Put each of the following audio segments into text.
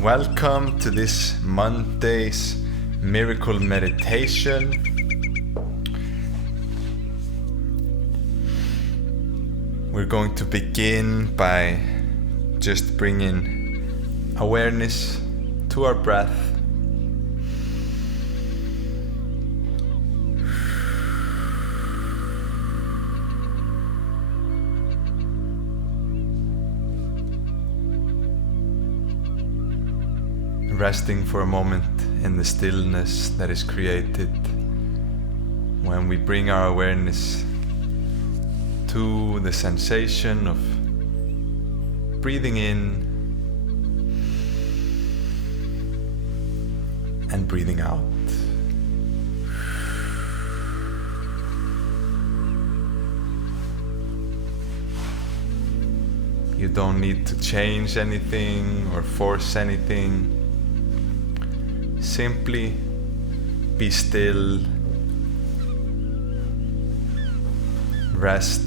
Welcome to this Monday's Miracle Meditation. We're going to begin by just bringing awareness to our breath. Resting for a moment in the stillness that is created when we bring our awareness to the sensation of breathing in and breathing out. You don't need to change anything or force anything. Simply be still, rest,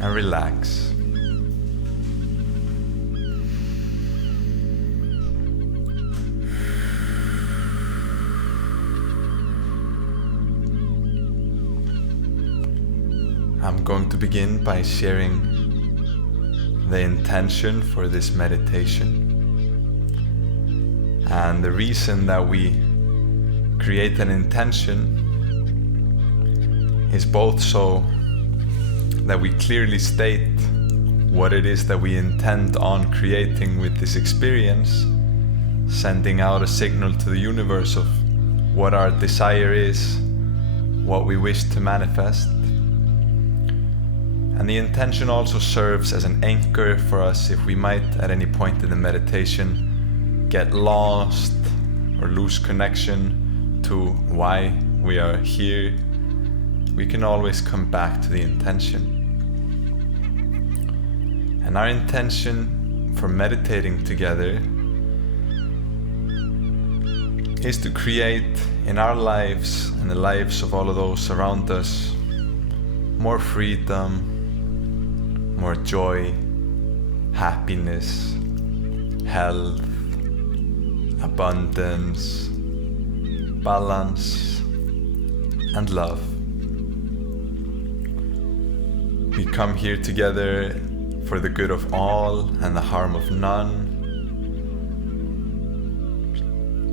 and relax. I'm going to begin by sharing the intention for this meditation. And the reason that we create an intention is both so that we clearly state what it is that we intend on creating with this experience, sending out a signal to the universe of what our desire is, what we wish to manifest. And the intention also serves as an anchor for us if we might at any point in the meditation get lost or lose connection to why we are here. We can always come back to the intention. And our intention for meditating together is to create in our lives and the lives of all of those around us more freedom, more joy, happiness, health, abundance, balance, and love. We come here together for the good of all and the harm of none.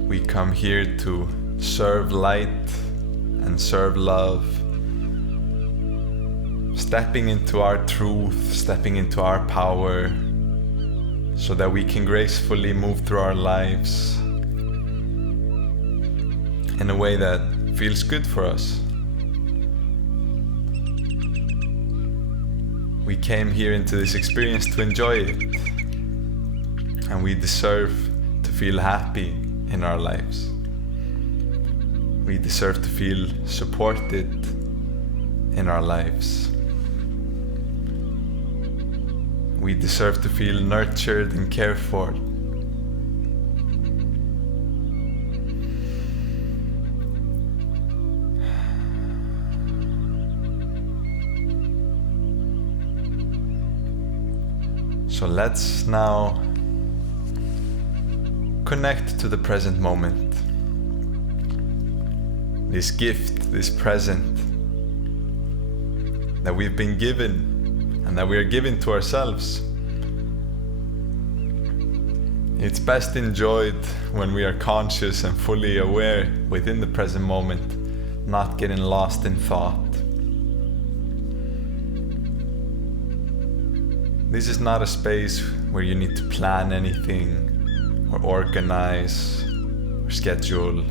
We come here to serve light and serve love, stepping into our truth, stepping into our power, so that we can gracefully move through our lives in a way that feels good for us. We came here into this experience to enjoy it, and we deserve to feel happy in our lives. We deserve to feel supported in our lives. We deserve to feel nurtured and cared for. So let's now connect to the present moment. This gift, this present that we've been given and that we are giving to ourselves. It's best enjoyed when we are conscious and fully aware within the present moment, not getting lost in thought. This is not a space where you need to plan anything or organize or schedule.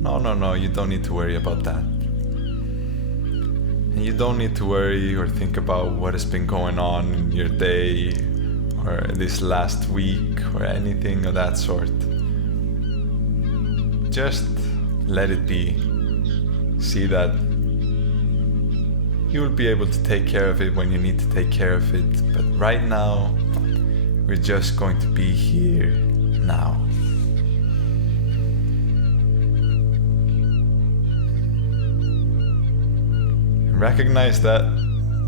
No, you don't need to worry about that. And you don't need to worry or think about what has been going on in your day or this last week or anything of that sort. Just let it be. See that you will be able to take care of it when you need to take care of it. But right now, we're just going to be here now. Recognize that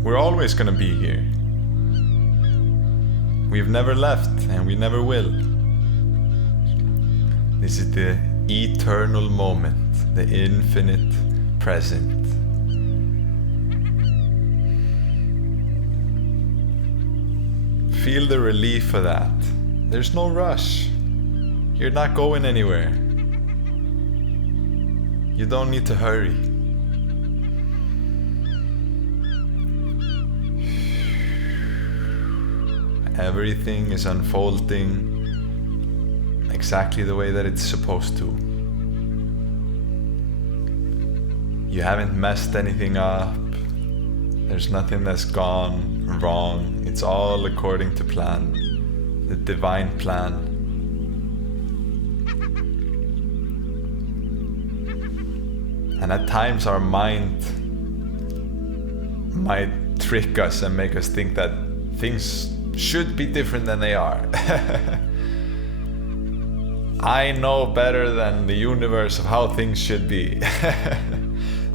we're always going to be here. We've never left, and we never will. This is the eternal moment, the infinite present. Feel the relief of that. There's no rush. You're not going anywhere. You don't need to hurry. Everything is unfolding exactly the way that it's supposed to. You haven't messed anything up. There's nothing that's gone wrong. It's all according to plan, the divine plan. And at times our mind might trick us and make us think that things should be different than they are. I know better than the universe of how things should be.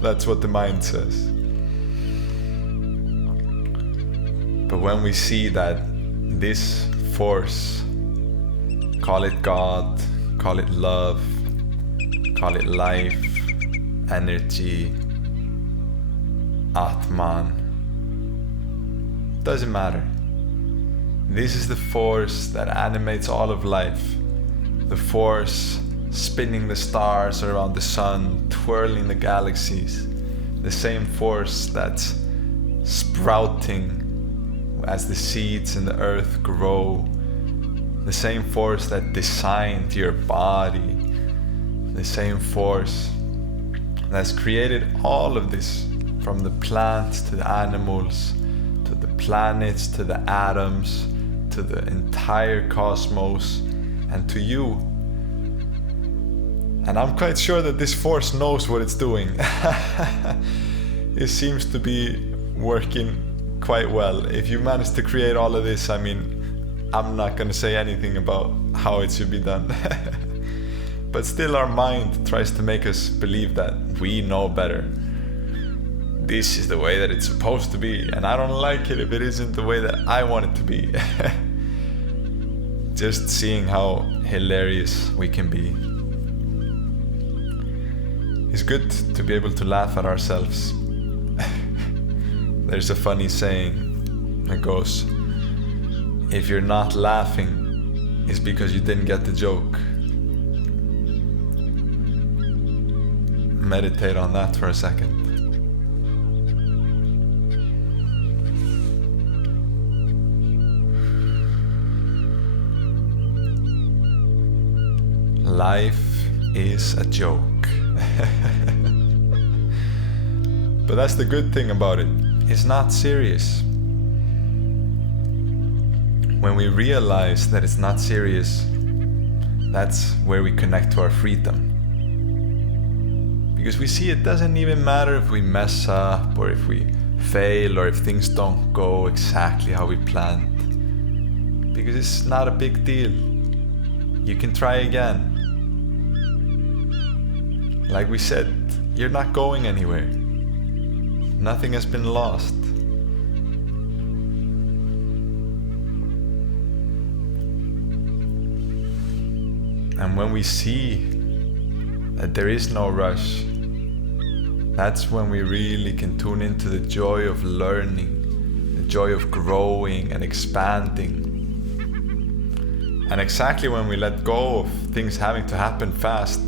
That's what the mind says. But when we see that this force, call it God, call it love, call it life, energy, Atman, doesn't matter. This is the force that animates all of life. The force spinning the stars around the sun, twirling the galaxies. The same force that's sprouting as the seeds in the earth grow. The same force that designed your body. The same force that's created all of this, from the plants to the animals, to the planets, to the atoms, to the entire cosmos, and to you. And I'm quite sure that this force knows what it's doing. It seems to be working quite well. If you manage to create all of this, I mean, I'm not gonna say anything about how it should be done. But still our mind tries to make us believe that we know better. This is the way that it's supposed to be, and I don't like it if it isn't the way that I want it to be. Just seeing how hilarious we can be. It's good to be able to laugh at ourselves. There's a funny saying that goes, if you're not laughing, it's because you didn't get the joke. Meditate on that for a second. Life is a joke. But that's the good thing about it. It's not serious. When we realize that it's not serious, that's where we connect to our freedom. Because we see it doesn't even matter if we mess up, or if we fail, or if things don't go exactly how we planned. Because it's not a big deal. You can try again. Like we said, you're not going anywhere. Nothing has been lost. And when we see that there is no rush, that's when we really can tune into the joy of learning, the joy of growing and expanding. And exactly when we let go of things having to happen fast,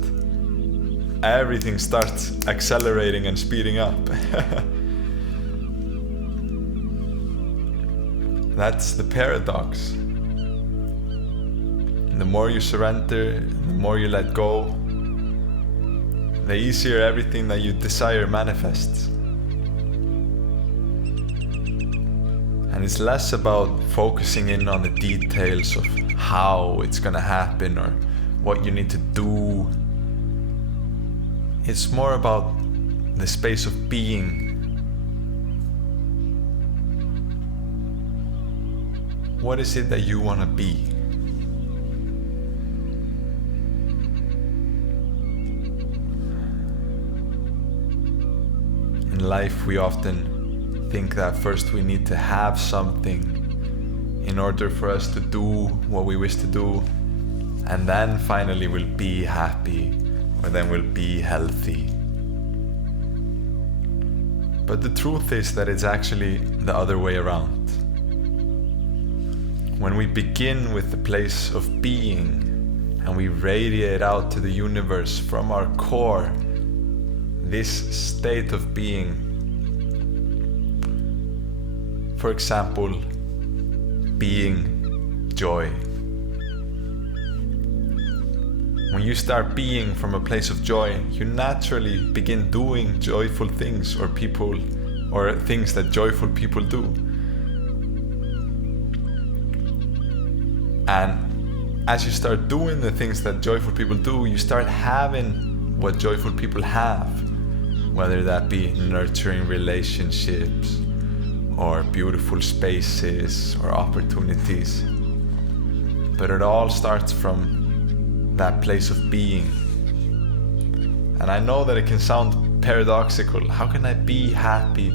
everything starts accelerating and speeding up. That's the paradox. The more you surrender, the more you let go, the easier everything that you desire manifests. And it's less about focusing in on the details of how it's gonna happen or what you need to do. It's more about the space of being. What is it that you want to be? In life, we often think that first we need to have something in order for us to do what we wish to do, and then finally we'll be happy, or then we'll be healthy. But the truth is that it's actually the other way around. When we begin with the place of being and we radiate out to the universe from our core, this state of being, for example, being joy. When you start being from a place of joy, you naturally begin doing joyful things or things that joyful people do. And as you start doing the things that joyful people do, you start having what joyful people have, whether that be nurturing relationships or beautiful spaces or opportunities. But it all starts from that place of being. And I know that it can sound paradoxical. How can I be happy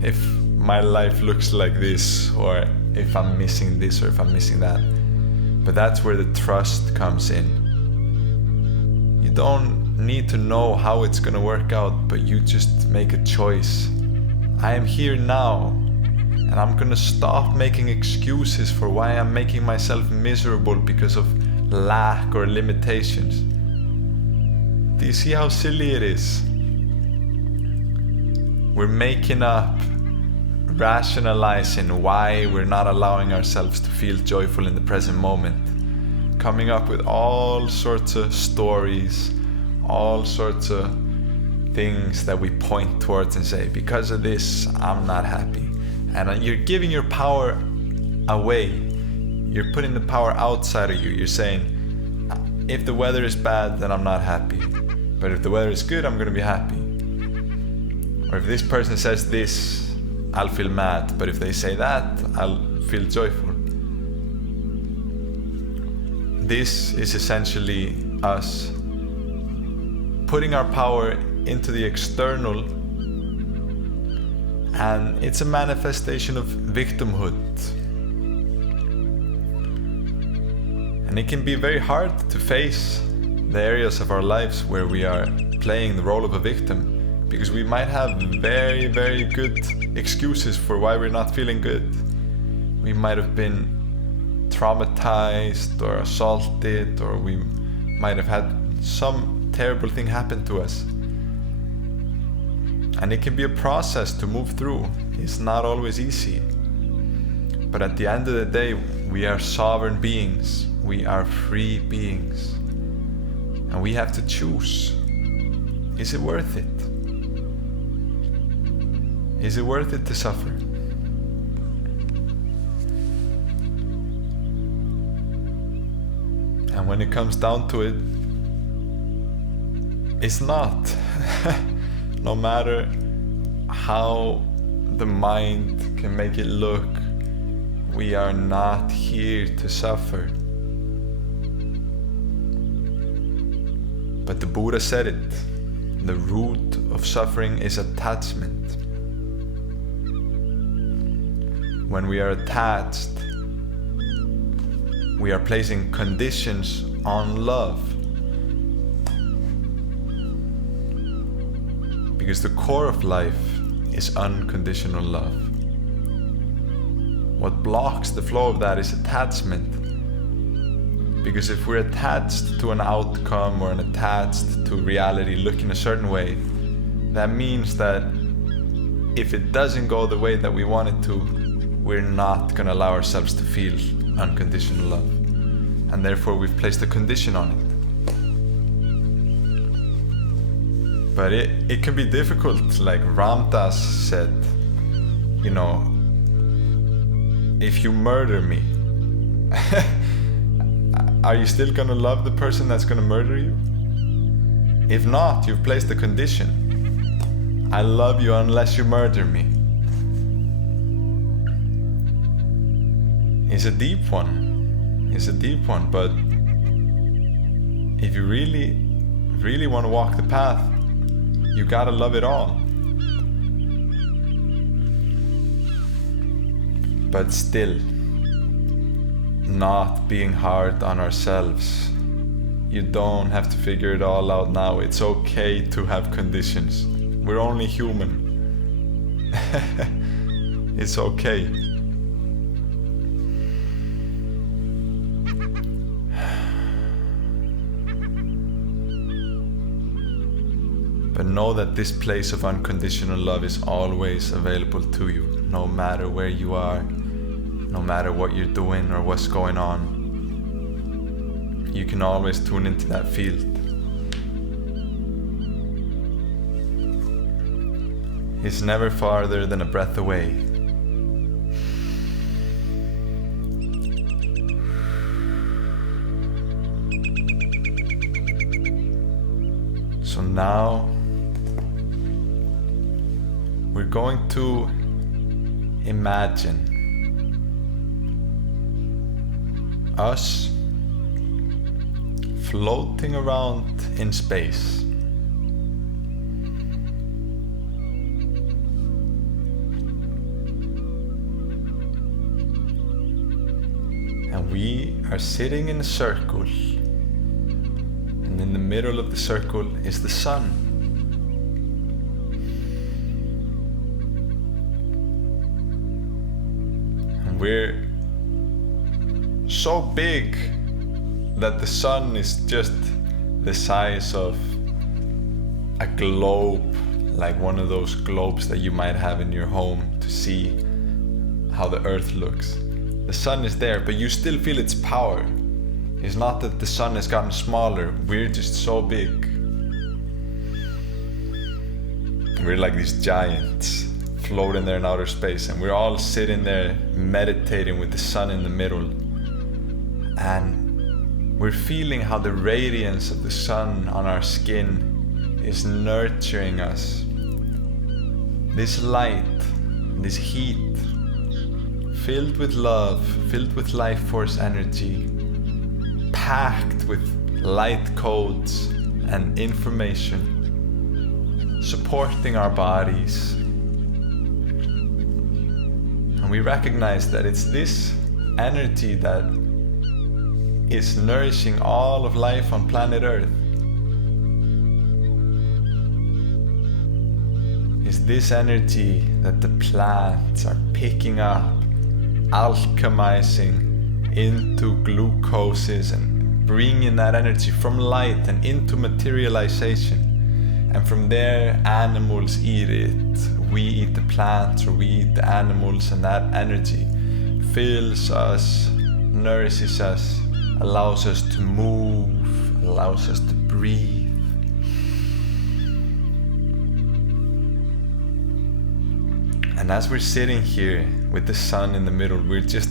if my life looks like this, or if I'm missing this, or if I'm missing that? But that's where the trust comes in. You don't need to know how it's gonna work out, but you just make a choice. I am here now, and I'm gonna stop making excuses for why I'm making myself miserable because of lack or limitations. Do you see how silly it is? We're making up, rationalizing why we're not allowing ourselves to feel joyful in the present moment, coming up with all sorts of stories, all sorts of things that we point towards and say, because of this, I'm not happy. And you're giving your power away. You're putting the power outside of you. You're saying, if the weather is bad, then I'm not happy. But if the weather is good, I'm gonna be happy. Or if this person says this, I'll feel mad. But if they say that, I'll feel joyful. This is essentially us putting our power into the external, and it's a manifestation of victimhood. And it can be very hard to face the areas of our lives where we are playing the role of a victim, because we might have very, very good excuses for why we're not feeling good. We might have been traumatized or assaulted, or we might have had some terrible thing happen to us. And it can be a process to move through. It's not always easy. But at the end of the day, we are sovereign beings. We are free beings. And we have to choose. Is it worth it? Is it worth it to suffer? And when it comes down to it, it's not. No matter how the mind can make it look, we are not here to suffer. But the Buddha said it, the root of suffering is attachment. When we are attached, we are placing conditions on love. Because the core of life is unconditional love. What blocks the flow of that is attachment. Because if we're attached to an outcome or attached to reality looking a certain way, that means that if it doesn't go the way that we want it to, we're not going to allow ourselves to feel unconditional love. And therefore we've placed a condition on it. But it can be difficult, like Ram Dass said, you know, if you murder me, are you still gonna love the person that's gonna murder you? If not, you've placed a condition. I love you unless you murder me. It's a deep one. It's a deep one, but if you really want to walk the path, you gotta love it all. But still, not being hard on ourselves. You don't have to figure it all out now. It's okay to have conditions. We're only human. It's okay. But know that this place of unconditional love is always available to you, no matter where you are, no matter what you're doing or what's going on. You can always tune into that field. It's never farther than a breath away. So now we're going to imagine us floating around in space. And we are sitting in a circle, and in the middle of the circle is the sun. And we're so big that the sun is just the size of a globe, like one of those globes that you might have in your home to see how the earth looks. The sun is there, but you still feel its power. It's not that the sun has gotten smaller, we're just so big. We're like these giants floating there in outer space, and we're all sitting there meditating with the sun in the middle. And we're feeling how the radiance of the sun on our skin is nurturing us. This light, this heat, filled with love, filled with life force energy, packed with light codes and information, supporting our bodies. And we recognize that it's this energy that is nourishing all of life on planet Earth. It's this energy that the plants are picking up, alchemizing into glucoses and bringing that energy from light and into materialization. And from there, animals eat it. We eat the plants or we eat the animals, and that energy fills us, nourishes us, allows us to move, allows us to breathe. And as we're sitting here with the sun in the middle, we're just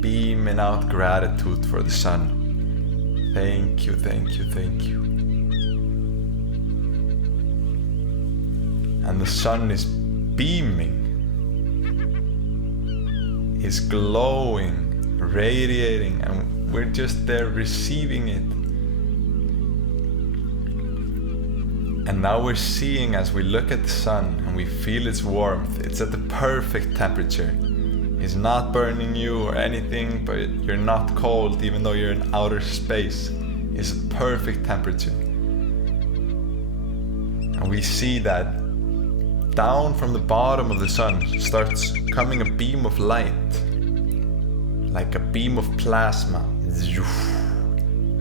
beaming out gratitude for the sun. Thank you, thank you, thank you. And the sun is beaming, is glowing, radiating, and we're just there receiving it. And now we're seeing, as we look at the sun and we feel its warmth, it's at the perfect temperature. It's not burning you or anything, but you're not cold even though you're in outer space. It's a perfect temperature. And we see that down from the bottom of the sun starts coming a beam of light, like a beam of plasma,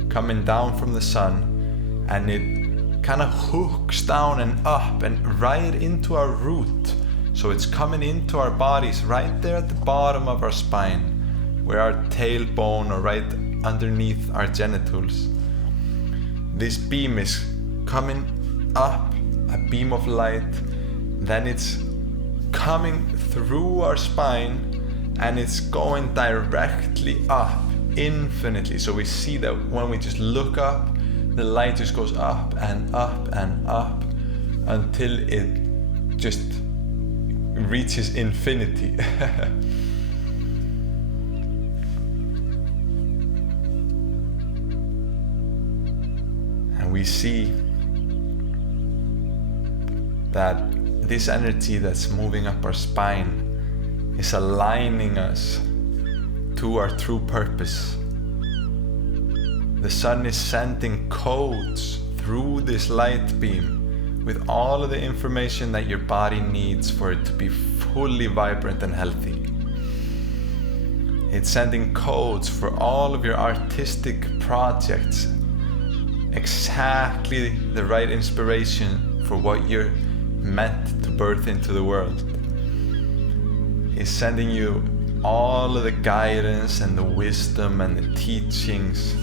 coming down from the sun, and it kind of hooks down and up and right into our root. So it's coming into our bodies right there at the bottom of our spine, where our tailbone, or right underneath our genitals. This beam is coming up, a beam of light, then it's coming through our spine and it's going directly up infinitely. So we see that when we just look up, the light just goes up and up and up until it just reaches infinity. And we see that this energy that's moving up our spine is aligning us to our true purpose. The sun is sending codes through this light beam with all of the information that your body needs for it to be fully vibrant and healthy. It's sending codes for all of your artistic projects, exactly the right inspiration for what you're meant to birth into the world. It's sending you all of the guidance and the wisdom and the teachings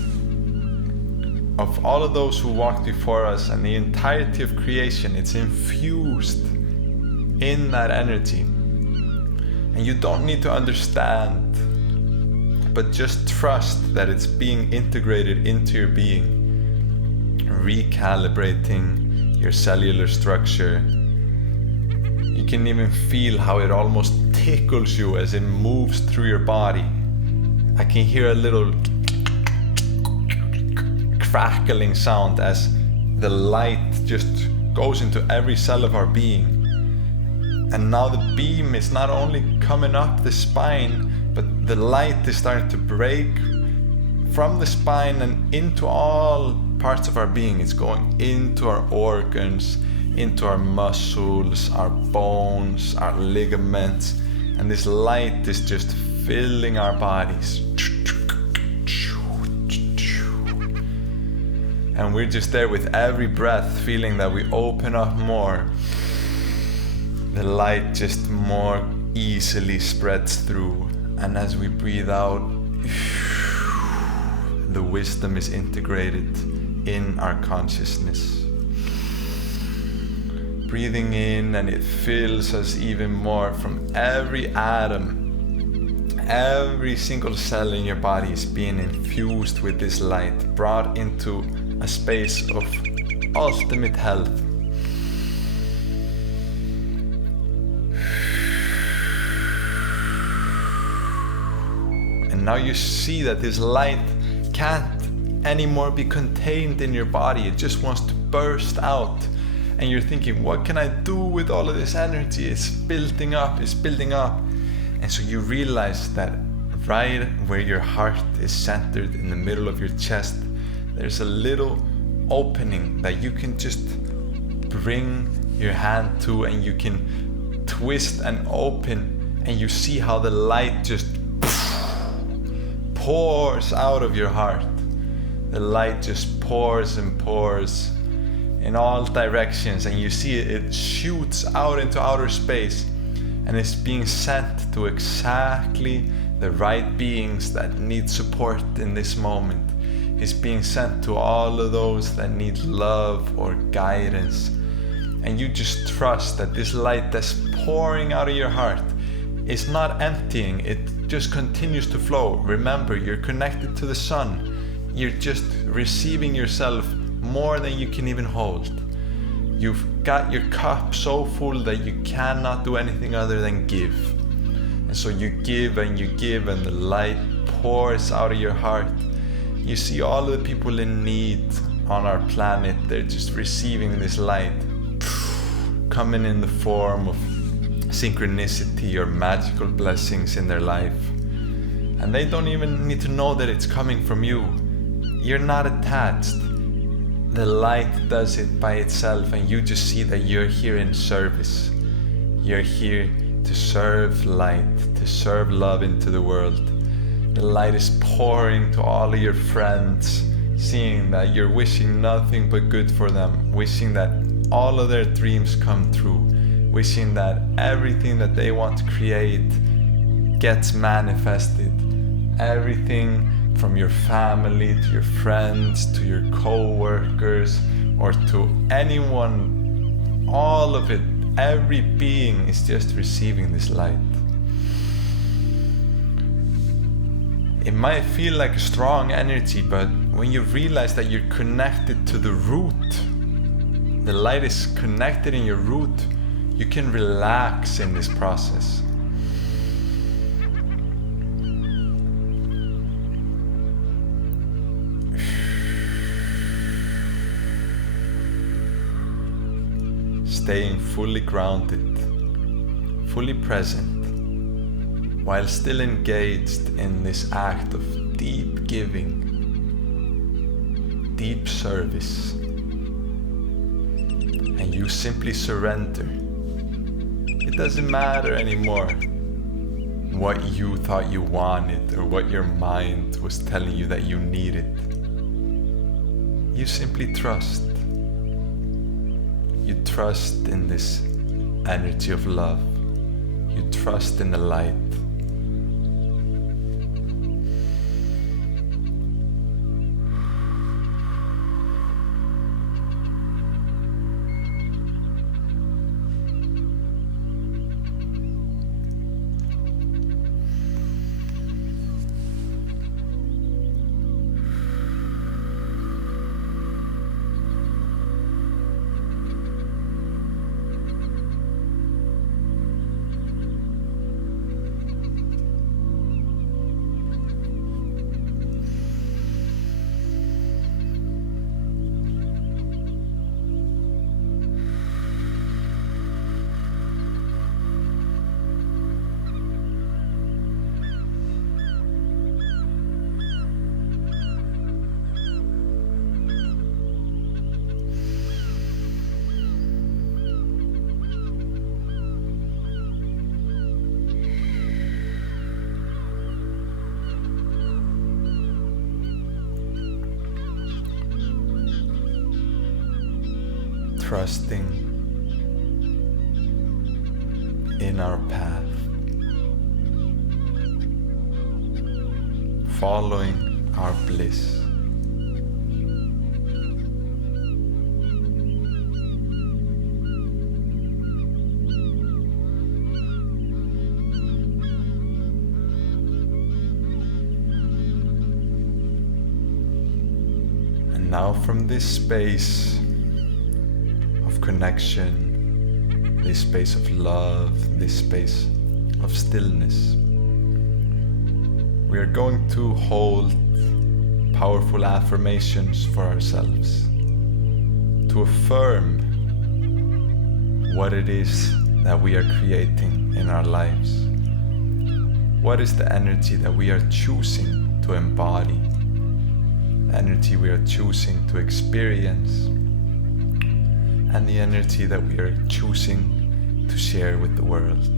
of all of those who walked before us, and the entirety of creation. It's infused in that energy. And you don't need to understand, but just trust that it's being integrated into your being, recalibrating your cellular structure. You can even feel how it almost tickles you as it moves through your body. I can hear a little crackling sound as the light just goes into every cell of our being. And now the beam is not only coming up the spine, but the light is starting to break from the spine and into all parts of our being. It's going into our organs, into our muscles, our bones, our ligaments, and this light is just filling our bodies. And we're just there with every breath, feeling that we open up more. The light just more easily spreads through. And as we breathe out, the wisdom is integrated in our consciousness. Breathing in, and it fills us even more from every atom. Every single cell in your body is being infused with this light, brought into a space of ultimate health. And now you see that this light can't anymore be contained in your body. It just wants to burst out. And you're thinking, what can I do with all of this energy? It's building up, it's building up. And so you realize that right where your heart is centered in the middle of your chest, there's a little opening that you can just bring your hand to, and you can twist and open, and you see how the light just pours out of your heart. The light just pours and pours in all directions, and you see it shoots out into outer space, and it's being sent to exactly the right beings that need support in this moment. It's being sent to all of those that need love or guidance. And you just trust that this light that's pouring out of your heart is not emptying, it just continues to flow. Remember, you're connected to the sun. You're just receiving yourself more than you can even hold. You've got your cup so full that you cannot do anything other than give. And so you give, and the light pours out of your heart. You see all of the people in need on our planet, they're just receiving this light, coming in the form of synchronicity or magical blessings in their life. And they don't even need to know that it's coming from you. You're not attached. The light does it by itself, and you just see that you're here in service. You're here to serve light, to serve love into the world. The light is pouring to all of your friends, seeing that you're wishing nothing but good for them, wishing that all of their dreams come true, wishing that everything that they want to create gets manifested. Everything from your family to your friends to your co-workers or to anyone, all of it, every being is just receiving this light. It might feel like a strong energy, but when you realize that you're connected to the root, the light is connected in your root, you can relax in this process. Staying fully grounded, fully present, while still engaged in this act of deep giving, deep service, and you simply surrender. It doesn't matter anymore what you thought you wanted or what your mind was telling you that you needed. You simply trust. You trust in this energy of love. You trust in the light. Trusting in our path, following our bliss. And now from this space of connection, this space of love, this space of stillness, we are going to hold powerful affirmations for ourselves to affirm what it is that we are creating in our lives. What is the energy that we are choosing to embody, the energy we are choosing to experience, and the energy that we are choosing to share with the world.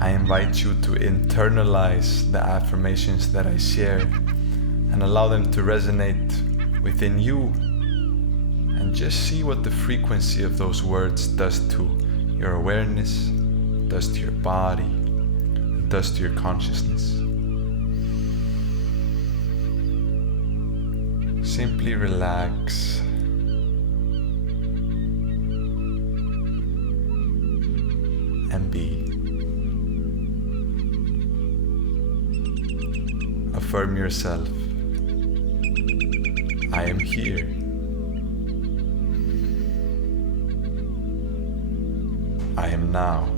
I invite you to internalize the affirmations that I share and allow them to resonate within you, and just see what the frequency of those words does to your awareness, does to your body, does to your consciousness. Simply relax and be. Affirm yourself. I am here. I am now.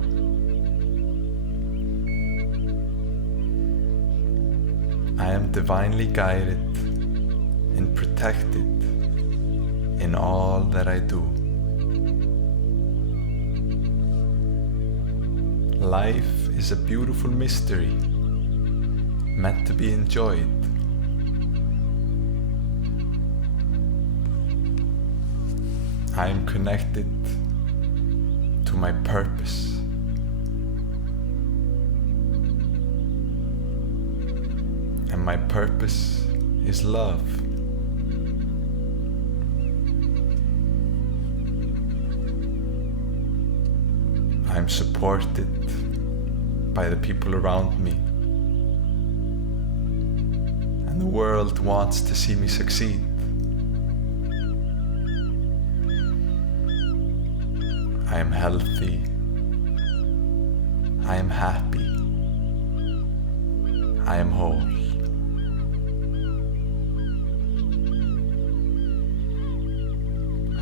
I am divinely guided and protected in all that I do. Life is a beautiful mystery, meant to be enjoyed. I am connected to my purpose. And my purpose is love. I am supported by the people around me. And the world wants to see me succeed. I am healthy. I am happy. I am whole.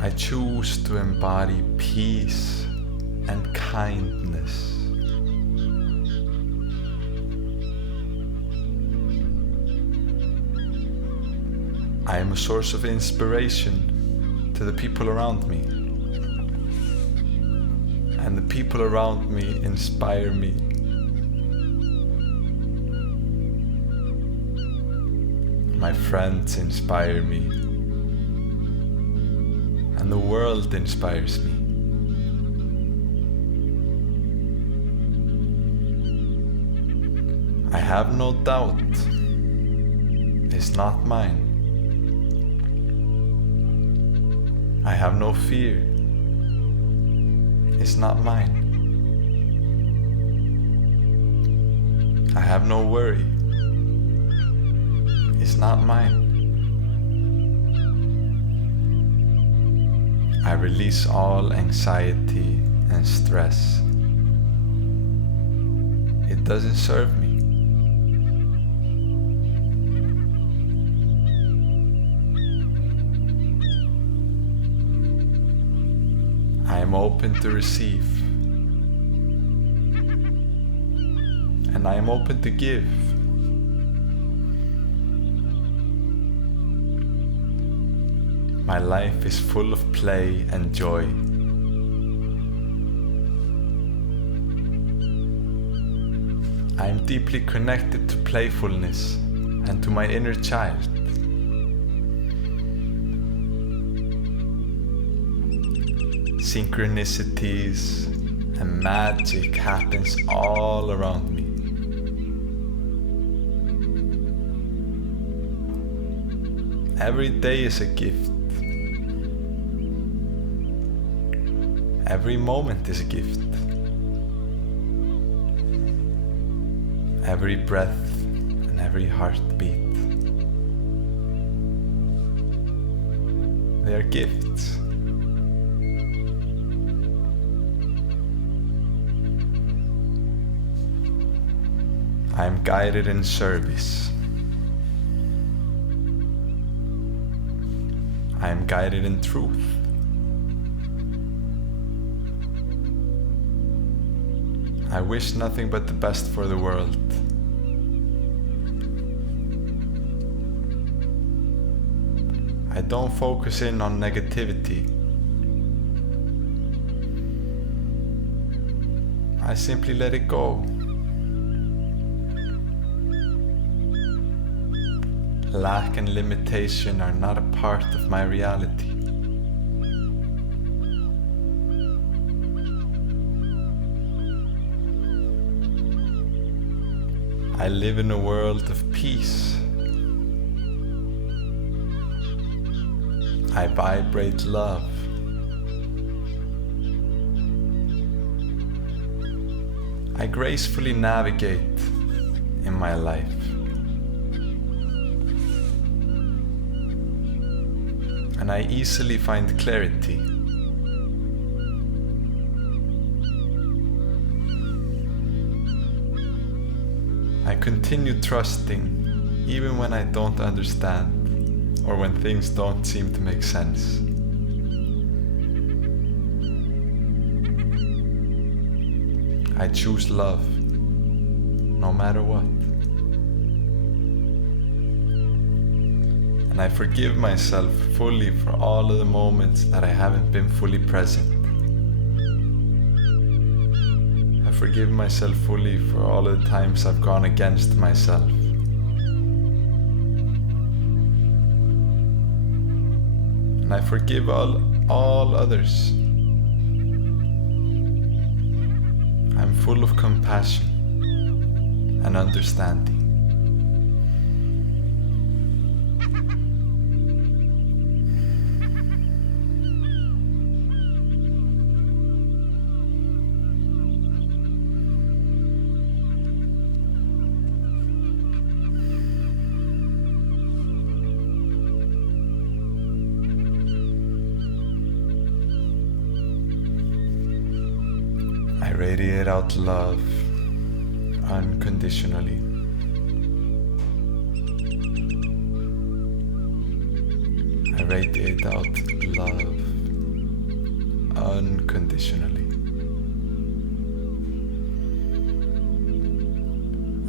I choose to embody peace and kindness. I am a source of inspiration to the people around me. And the people around me inspire me My friends inspire me, and the world inspires me. I have no doubt it's not mine. I have no fear, it's not mine. I have no worry, it's not mine. I release all anxiety and stress. It doesn't serve me. I am open to receive, and I am open to give. My life is full of play and joy. I am deeply connected to playfulness and to my inner child. Synchronicities and magic happens all around me. Every day is a gift. Every moment is a gift. Every breath and every heartbeat. They are gifts. I am guided in service. I am guided in truth. I wish nothing but the best for the world. I don't focus in on negativity. I simply let it go. Lack and limitation are not a part of my reality. I live in a world of peace. I vibrate love. I gracefully navigate in my life. And I easily find clarity. I continue trusting even when I don't understand or when things don't seem to make sense. I choose love, no matter what. And I forgive myself fully for all of the moments that I haven't been fully present. I forgive myself fully for all of the times I've gone against myself. And I forgive all others. I'm full of compassion and understanding. I radiate out love unconditionally. I radiate out love unconditionally.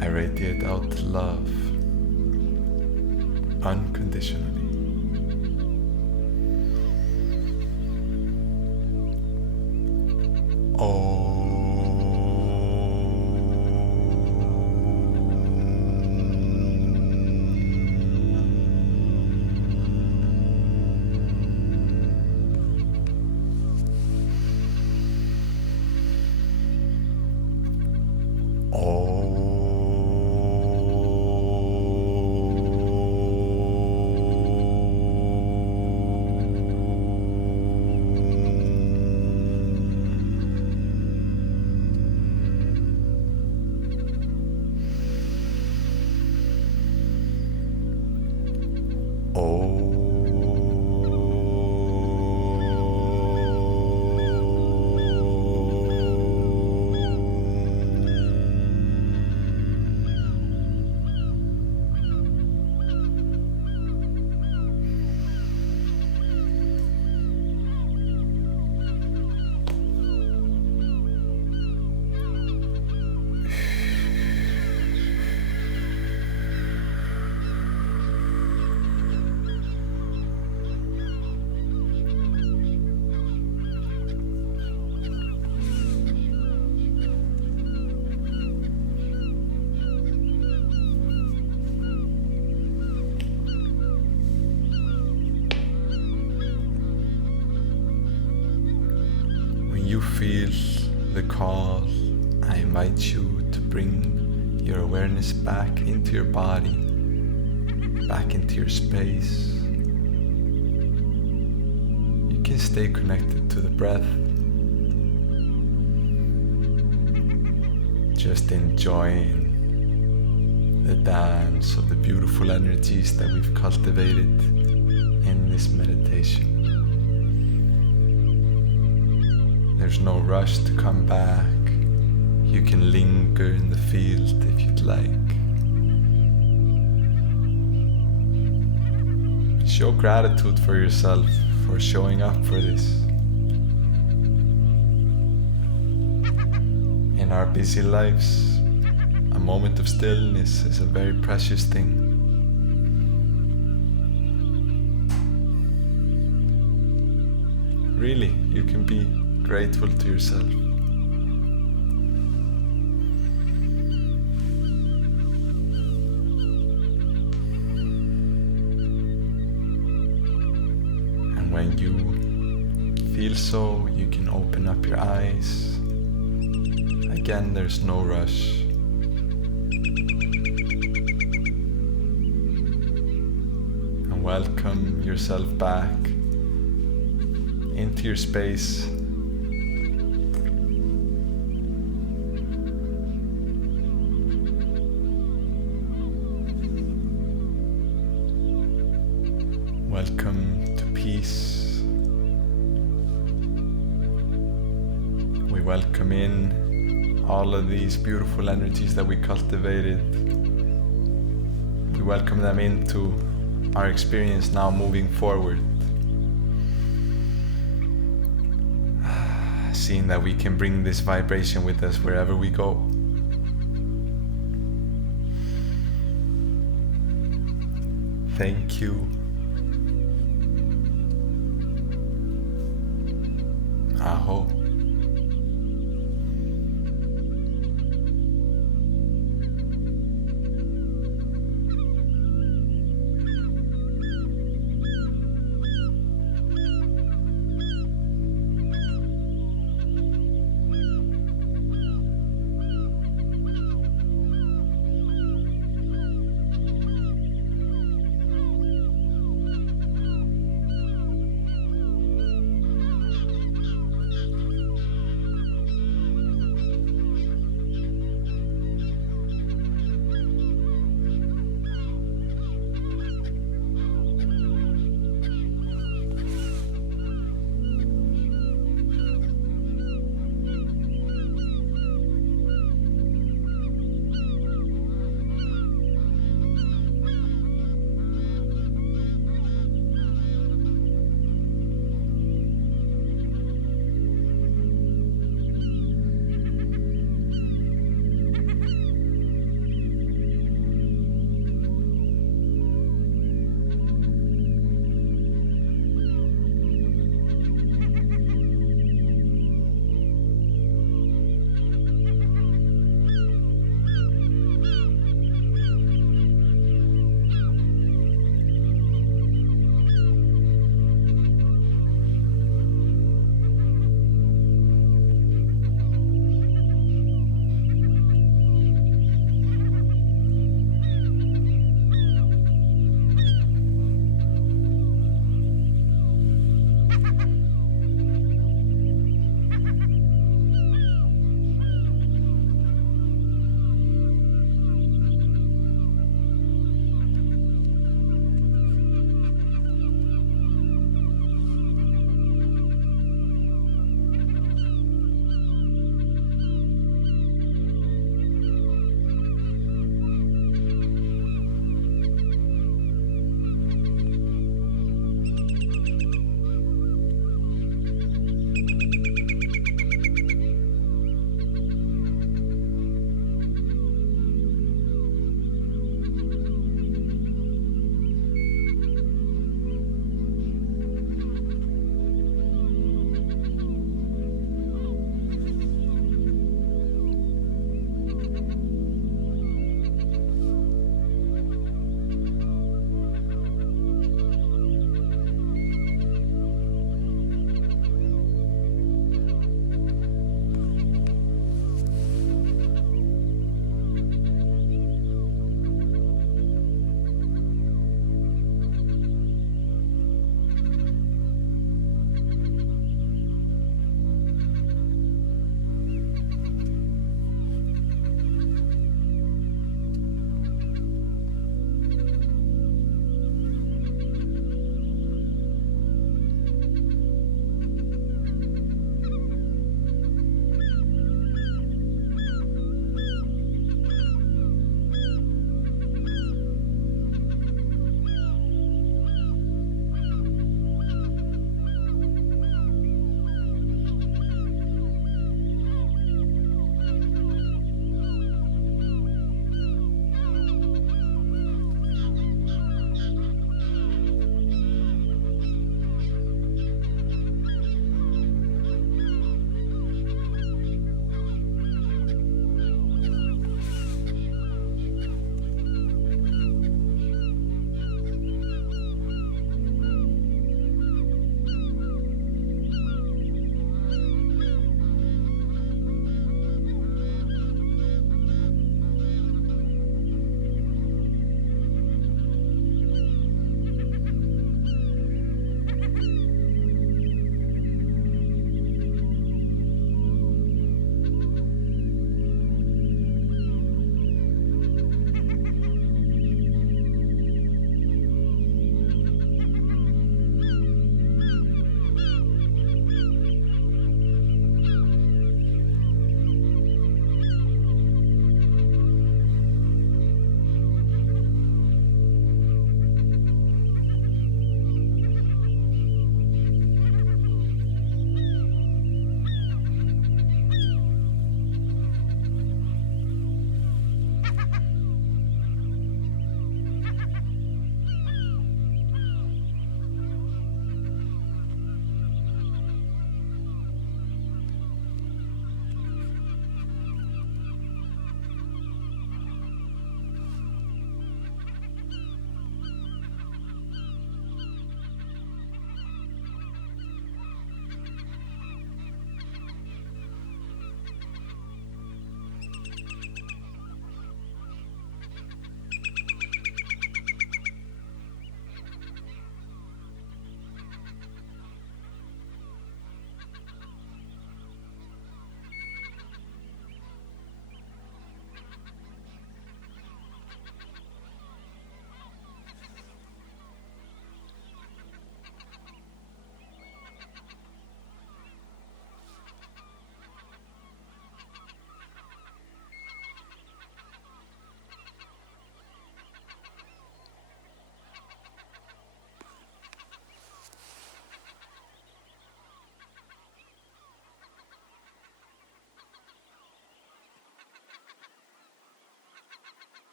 I radiate out love unconditionally. you feel the call, I invite you to bring your awareness back into your body, back into your space. You can stay connected to the breath, just enjoying the dance of the beautiful energies that we've cultivated in this meditation. There's no rush to come back. You can linger in the field if you'd like. Show gratitude for yourself for showing up for this. In our busy lives, a moment of stillness is a very precious thing. Really, you can be grateful to yourself. And when you feel so, you can open up your eyes. Again, there's no rush. And welcome yourself back into your space. Welcome to peace. We welcome in all of these beautiful energies that we cultivated. We welcome them into our experience now moving forward. Seeing that we can bring this vibration with us wherever we go. Thank you. Aho.